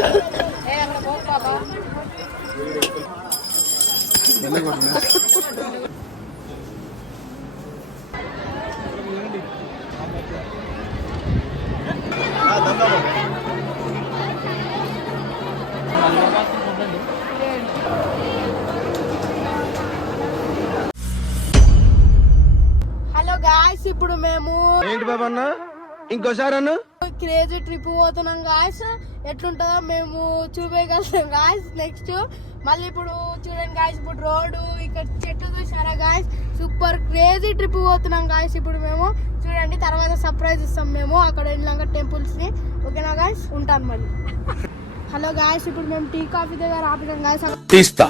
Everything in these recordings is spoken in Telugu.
హలో గాయ్స్, ఇప్పుడు మేము ఏంటి బాబా అన్న ఇంకోసారి అన్న క్రేజీ ట్రిప్ పోతున్నాం గాయ్స్. ఎట్లుంటుందో మేము చూపేయగలుగుతాం గాయ్స్. నెక్స్ట్ మళ్ళీ ఇప్పుడు చూడండి గాయ్స్, ఇప్పుడు రోడ్డు ఇక్కడ చెట్లు చూసారా గాయ్స్, సూపర్ క్రేజీ ట్రిప్ పోతున్నాం గాయ్స్. ఇప్పుడు మేము చూడండి, తర్వాత సర్ప్రైజ్ ఇస్తాం మేము అక్కడ వెళ్ళాక టెంపుల్స్ ని. ఓకేనా గాయ్స్, ఉంటాను మళ్ళీ. హలో గాయ్స్, ఇప్పుడు మేము టీ కాఫీ దగ్గర ఆపినాం గాయ్స్. తీస్తా,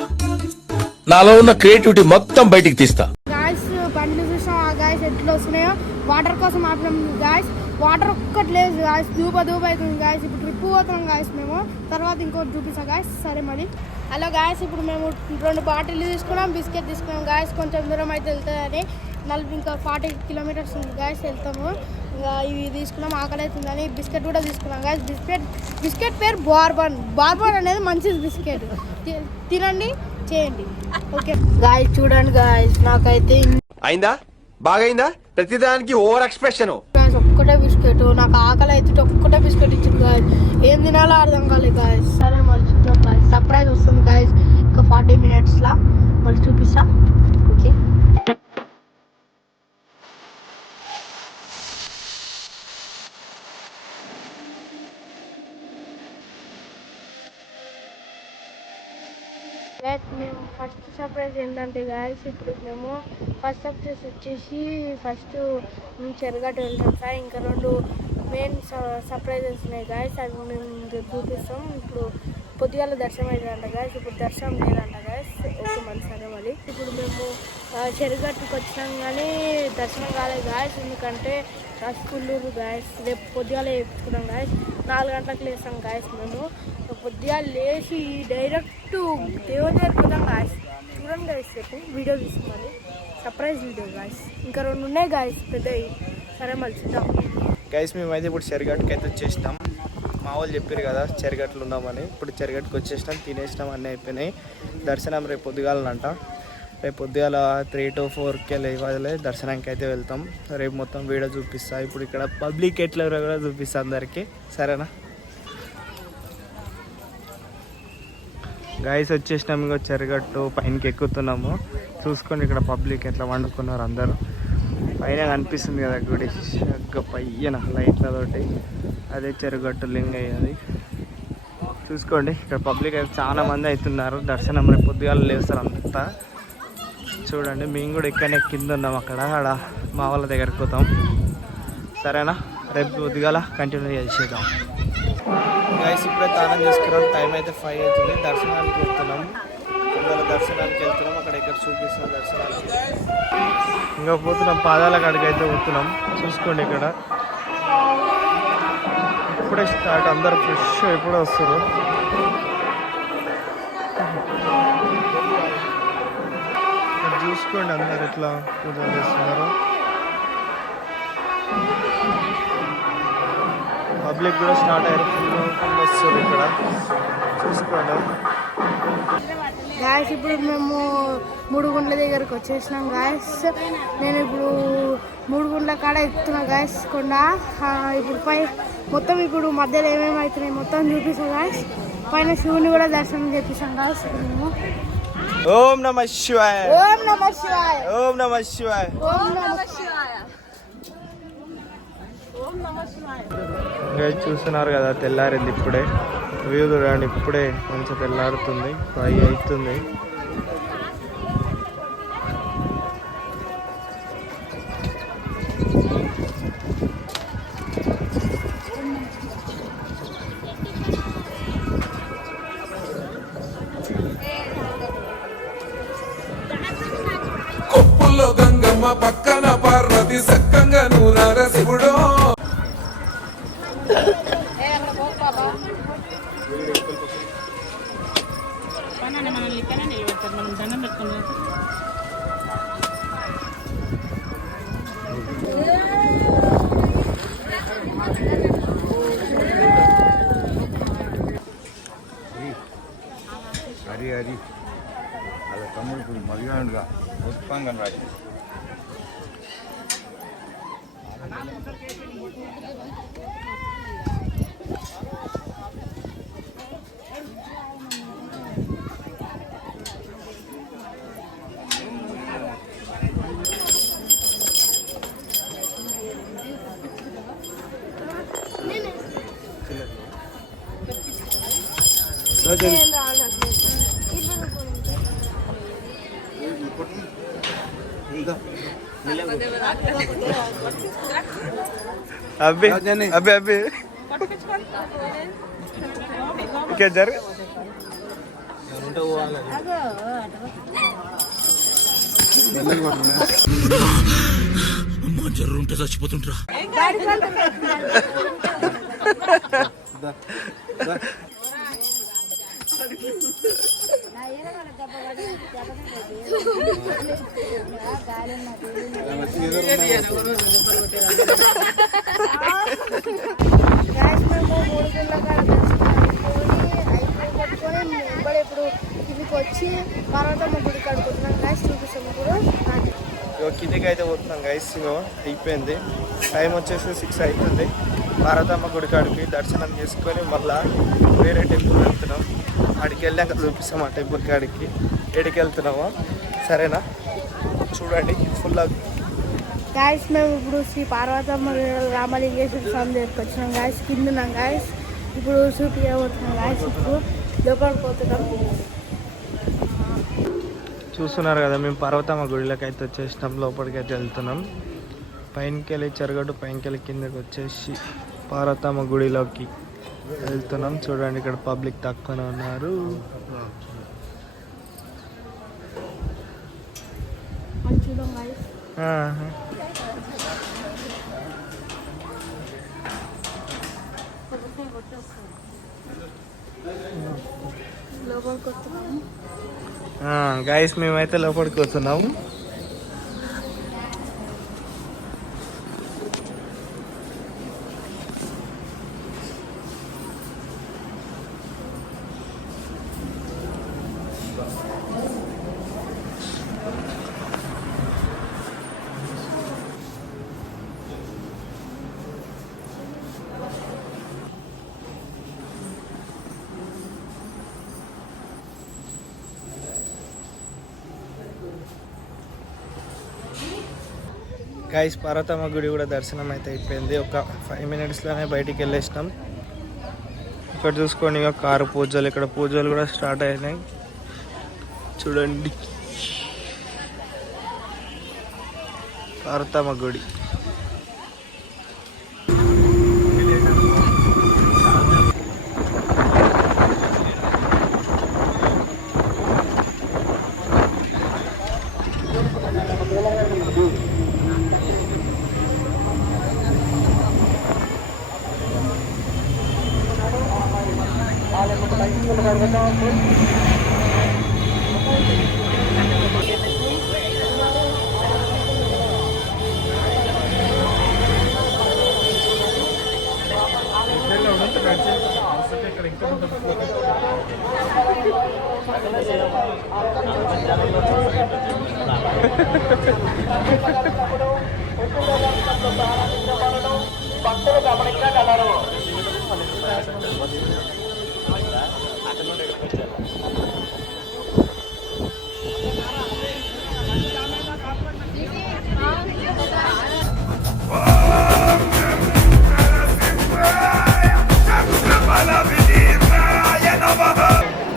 నాలో ఉన్న క్రియేటివిటీ మొత్తం బయటికి తీస్తా గాయ్స్. బండ్లు చూసా గాయ్స్ ఎట్లా వస్తున్నాయో. వాటర్ కోసం ఆపినాం గాయ్స్. వాటర్ ఒక్కటి లేదు గాయ్స్, దూబ అవుతుంది గాయ్స్. ఇప్పుడు ట్రిప్ పోతున్నాం గాయ్స్ మేము, తర్వాత ఇంకోటి చూపిస్తాం గాయ్స్. సరే మరి. హలో గాయ్స్, ఇప్పుడు మేము 2 బాటిల్ తీసుకున్నాం, బిస్కెట్ తీసుకున్నాం గాయ్స్. కొంచెం దూరం అయితే వెళ్తుందని, ఇంకా 40 కిలోమీటర్స్ ఉంది గాయ్స్, వెళ్తాము. ఇంకా ఇవి తీసుకున్నాం, ఆకలి అవుతుందని. బిస్కెట్ కూడా తీసుకున్నాం గాయ్స్. బిస్కెట్ పేరు బార్బన్ అనేది మంచిది బిస్కెట్. తినండి, చేయండి. ఓకే గాయ్స్, చూడండి గాయ్స్, నాకైతే అయిందా బాగైందా ప్రతిదానికి ఓవర్ ఎక్స్ప్రెషన్. ఒక్కటే బిస్కెట్, నాకు ఆకలి అయితే ఒక్కటే బిస్కెట్ ఇచ్చింది గాయస్. ఏం తినాలో అర్థం కాలేదు గాయస్. సరే మళ్ళీ చూద్దాం గాయస్, సర్ప్రైజ్ వస్తుంది గాయస్. ఇంకా 40 minutes లా మళ్ళీ చూపిస్తా. ఓకే మేము ఫస్ట్ సర్ప్రైజ్ ఏంటంటే గాయస్, ఇప్పుడు మేము ఫస్ట్ సర్ప్రైజ్ వచ్చేసి చెరగట్టు వెళ్తాం సార్. ఇంకా 2 మెయిన్ సర్ప్రైజెస్ ఉన్నాయి గాయస్, అవి మేము చూపిస్తాం. ఇప్పుడు పొద్దుగాల దర్శనం అవుతుందంట గాయస్, ఇప్పుడు దర్శనం లేదంట గాయస్. ఓకే మళ్ళీ సరే మళ్ళీ. ఇప్పుడు మేము చెరగట్టుకు వచ్చినాం కానీ దర్శనం కాలేదు గాయస్, ఎందుకంటే రసగుల్లూరు గాయస్. రేపు పొద్దుగాల చెప్పుకున్నాం గాయస్, 4 గంటలకు లేస్తాం గాయస్. మేము పొద్దుగాల లేచి డైరెక్ట్ దేవుని దగ్గర పోతాం గాయస్. చూడండి గాయస్, రేపు వీడియో తీసుకోవాలి, సర్ప్రైజ్ వీడియో గాయస్. ఇంకా 2 ఉన్నాయి గాయస్ పెద్దవి. సరే మళ్ళీ చూద్దాం గైస్. మేమైతే ఇప్పుడు చెరగట్టుకి అయితే వచ్చేసినాం. మా వాళ్ళు చెప్పారు కదా చెరగట్లు ఉన్నామని. ఇప్పుడు చెరగట్టుకు వచ్చేసినాం, తినేసినాం, అన్నీ అయిపోయినాయి. దర్శనం రేపు పొద్దుగాలనంట. రేపు పొద్దుగాల 3 to 4కే లేవాలి, దర్శనానికి అయితే వెళ్తాం. రేపు మొత్తం వీడియో చూపిస్తా. ఇప్పుడు ఇక్కడ పబ్లిక్ ఎట్లా కూడా చూపిస్తా అందరికీ, సరేనా గాయస్. వచ్చేసినాం, ఇంకో చెరగట్టు పైనకి ఎక్కుతున్నాము. చూసుకోండి ఇక్కడ పబ్లిక్ ఎట్లా వండుకున్నారు అందరూ. పైన కనిపిస్తుంది కదా గుడి పైన లైట్లతోటి, అదే చెరుగట్టు లింగయ్య అది. చూసుకోండి ఇక్కడ పబ్లిక్ అయితే చాలా మంది అవుతున్నారు. దర్శనం రేపు పొద్దుగాల లేస్తారు అంతా. చూడండి, మేము కూడా ఇక్కడనే కింద ఉన్నాం, అక్కడ మా వాళ్ళ దగ్గరికి పోతాం, సరేనా. రేపు పొద్దుగాల కంటిన్యూ చేసేద్దాం గైస్. ఇప్పుడే స్నానం చేసుకున్నాం, టైం అయితే 5 అవుతుంది. దర్శనానికి వెళ్తున్నాం, పిల్లల దర్శనానికి వెళ్తున్నాం. అక్కడ ఇక్కడ చూపిస్తున్నాం దర్శనానికి. ఇంకా పోతున్నాం, పాదాల కాడికి అయితే పోతున్నాం. చూసుకోండి ఇక్కడ ఇప్పుడే స్టార్ట్, అందరు ఫ్రెష్ ఎప్పుడో వస్తారు. చూసుకోండి అందరు ఎట్లా పూజలు చేస్తున్నారు. పబ్లిక్ కూడా స్టార్ట్ అయ్యారు, ఫుల్ వస్తారు ఇక్కడ. చూసుకోండి గాయస్. ఇప్పుడు మేము 3 గుండ్ల దగ్గరకు వచ్చేసినాం గాయస్. నేను ఇప్పుడు 3 గుండ్ల కాడ ఎక్కుతున్నా గాయస్ కొండ. ఇప్పుడు మొత్తం ఇప్పుడు మధ్యలో ఏమేమి అవుతున్నాయి మొత్తం చూపిస్తాం గాయస్. పైన శివుని కూడా దర్శనం చేపిస్తాం గాయస్. మేము ఓం నమః శివాయ, ఓం నమః శివాయ, ఓం నమః శివాయ, ఓం నమః శివాయ, ఓం నమః శివాయ. చూస్తున్నారు కదా, తెల్లారింది ఇప్పుడే. వ్యూ చూడండి, ఇప్పుడే మంచిగా తెల్లారుతుంది, 5 అవుతుంది. కొప్పుల్లో గంగమ్మ పక్కన పార్వతి సక్కంగా నూరార శివుడో. అది అలా తమ్ముడు ఇప్పుడు మదిగానుగా ఉత్పంగా రాజు అబ్బే అబ్బే అబ్బే ఇంకా జరు జర్రుంటే చచ్చిపోతుంటరా. గ్యాస్ మేము 3 గంటల కాడ పట్టుకొని ఇప్పుడు కిందికి వచ్చి పార్వతమ్మ గుడి కడుకుంటున్నాం గ్యాస్ చూపిస్తాం ఇప్పుడు కిందికి అయితే పోతున్నాం గైస్. అయిపోయింది టైం వచ్చేసి 6 అవుతుంది. పార్వతమ్మ గుడి కాడికి దర్శనం చేసుకొని మళ్ళీ వేరే టెంపుల్ వెళ్తున్నాం. అక్కడికి వెళ్ళాక చూపిస్తాం ఆ టెంపుల్ కాడికి ఎడికి వెళ్తున్నామో. సరేనా, చూడండి ఫుల్. గాయస్ మేము ఇప్పుడు శ్రీ పార్వతమ్మ రామలింగేశ్వర స్వామి దగ్గరికి వచ్చినాం గాయస్. కిందన్నాం గాయస్. ఇప్పుడు చూపించబోతున్నాం గాయస్. ఇప్పుడు లోపలికి పోతున్నాం. చూస్తున్నారు కదా, మేము పార్వతమ్మ గుడిలోకి అయితే వచ్చేసినాం. లోపలికి అయితే వెళ్తున్నాం. పైనకి వెళ్ళి చెరగట్టు పైనకి వెళ్ళి కిందకి వచ్చేసి పార్వతమ్మ గుడిలోకి వెళ్తున్నాం. చూడండి ఇక్కడ పబ్లిక్ తక్కువనే ఉన్నారు. చూద్దాం గాయస్. లోపలికి వస్తున్నాం గాయస్. మేమైతే లోపలికి వస్తున్నాం. గైస్ పార్వతమ్మ గుడి కూడా దర్శనం అయితే అయిపోయింది. ఒక 5 minutesలోనే బయటికి వెళ్ళేసినాం. ఇక్కడ చూసుకోండి, ఇక కారు పూజలు, ఇక్కడ పూజలు కూడా స్టార్ట్ అయినాయి. చూడండి పార్వతమ్మ గుడి.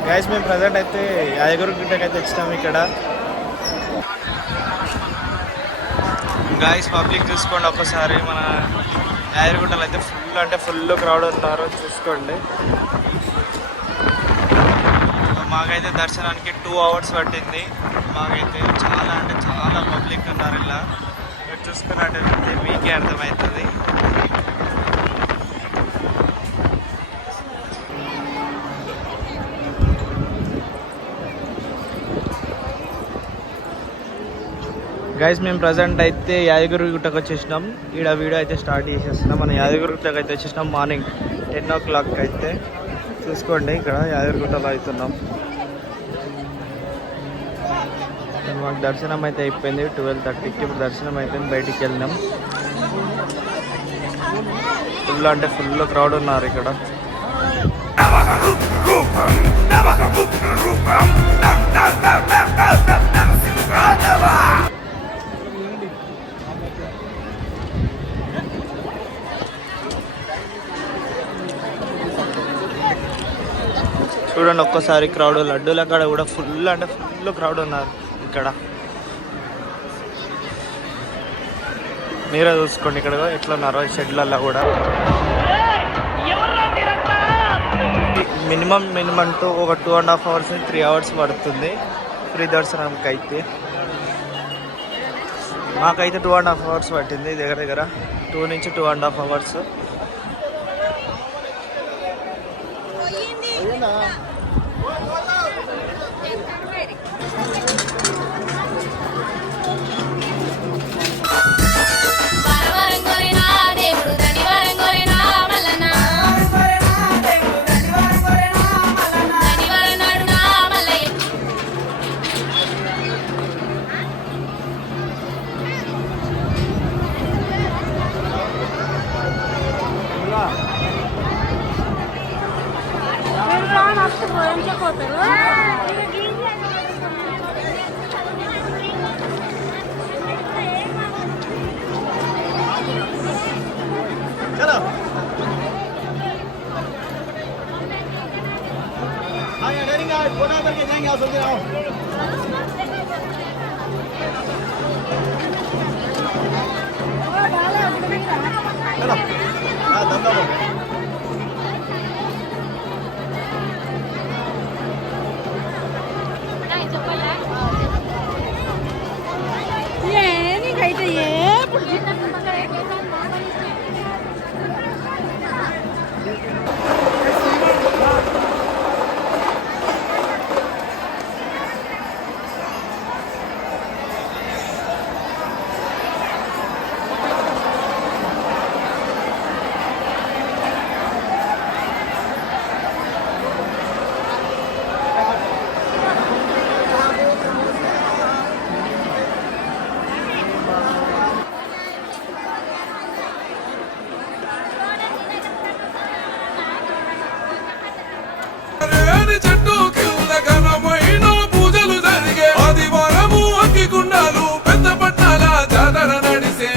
గైస్ మేము ప్రజెంట్ అయితే యాదగిరి గుట్టకి అయితే వచ్చినాము. ఇక్కడ గైస్ పబ్లిక్ చూసుకోండి ఒక్కసారి. మన యాదగిరిగుట్టలో అయితే ఫుల్ అంటే ఫుల్ క్రౌడ్ ఉన్నారు, చూసుకోండి. మాకైతే దర్శనానికి 2 hours పట్టింది. మాకైతే చాలా అంటే చాలా పబ్లిక్ ఉన్నారు. ఇలా మీరు చూసుకున్నట్టయితే మీకే అర్థమవుతుంది. గైస్ మేము ప్రజెంట్ అయితే యాదగిరి గుట్టకు వచ్చేసినాం. ఈడ వీడియో అయితే స్టార్ట్ చేసేస్తున్నాం. మనం యాదగిరి గుట్టకు అయితే వచ్చేసినాం మార్నింగ్ 10 o'clock అయితే. చూసుకోండి ఇక్కడ యాదగిరి గుట్టలో అవుతున్నాం. మాకు దర్శనం అయితే అయిపోయింది 12:30కి. ఇప్పుడు దర్శనం అయిపోయింది, బయటికి వెళ్ళినాం. ఫుల్ అంటే ఫుల్ క్రౌడ్ ఉన్నారు ఇక్కడ. చూడండి ఒక్కసారి క్రౌడ్, లడ్డూల కాడ కూడా ఫుల్ అంటే ఫుల్ క్రౌడ్ ఉన్నారు ఇక్కడ. మీరే చూసుకోండి ఇక్కడ ఎట్లా ఉన్నారో షెడ్లల్లో కూడా. మినిమం టు ఒక 2.5 hours 3 hours పడుతుంది ఫ్రీ దర్శనంకి అయితే. మాకైతే 2.5 hours పట్టింది, దగ్గర 2 నుంచి 2.5 hours. చెట్టు కింద ఘనమైన పూజలు జరిగే ఆదివారము అగ్గిగుండాలు పెద్ద పట్టాల జాతర నడిసే.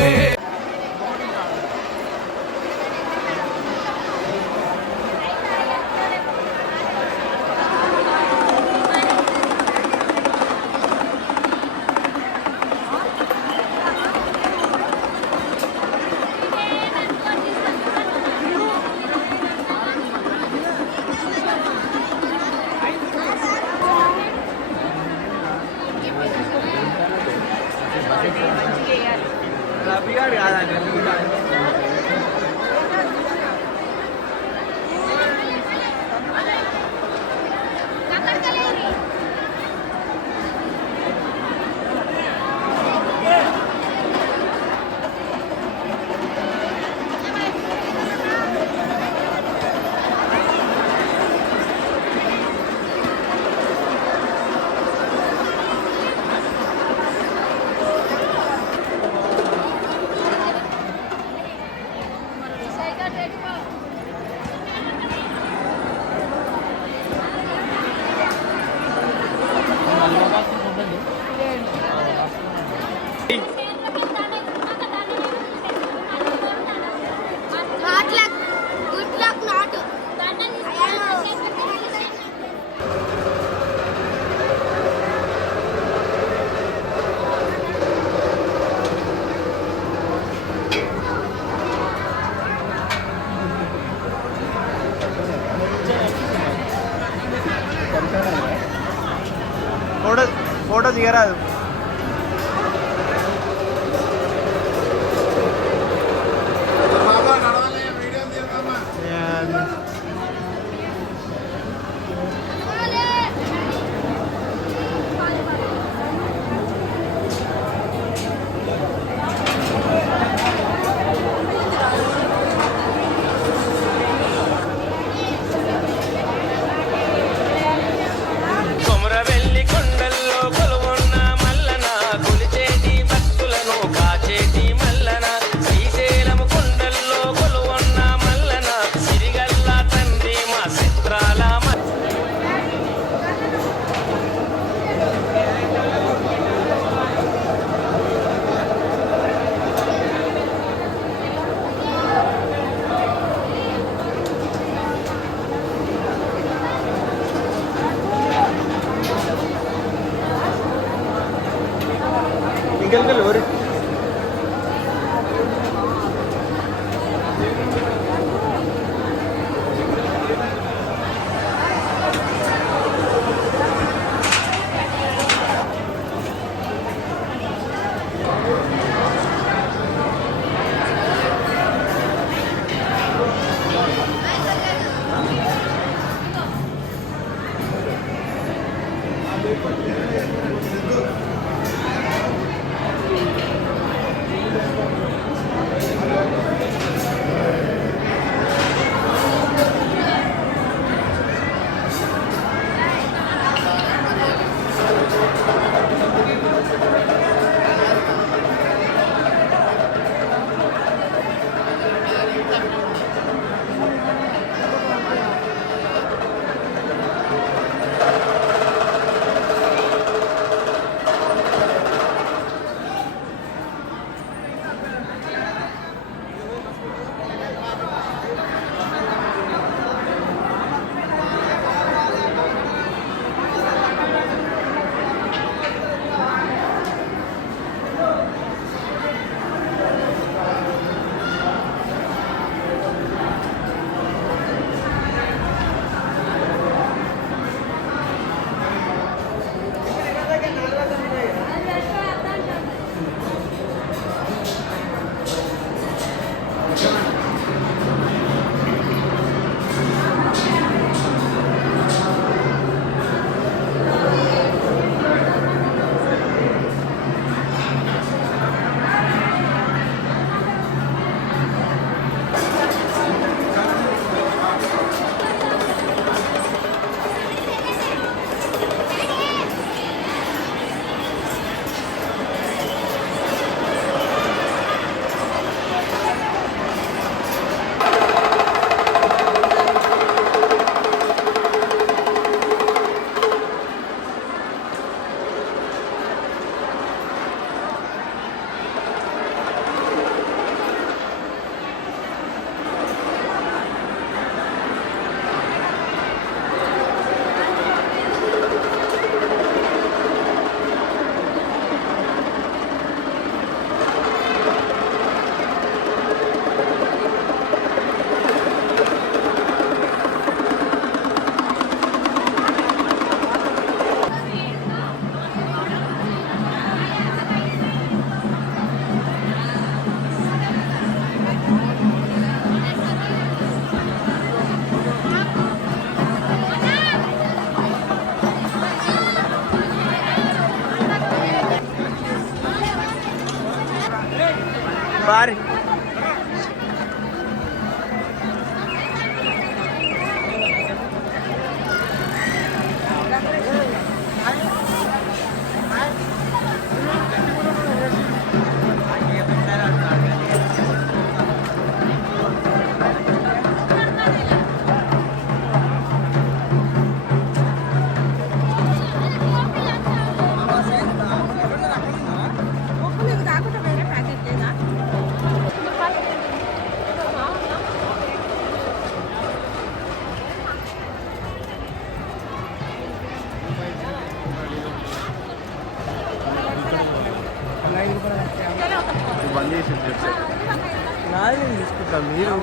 ఫోటో దిగరాదు. కొమరవెల్లి కొండల్లో కొలువున్న మల్లన బారి బంద్ చేసి నాది తీసుకుంటాం మీరు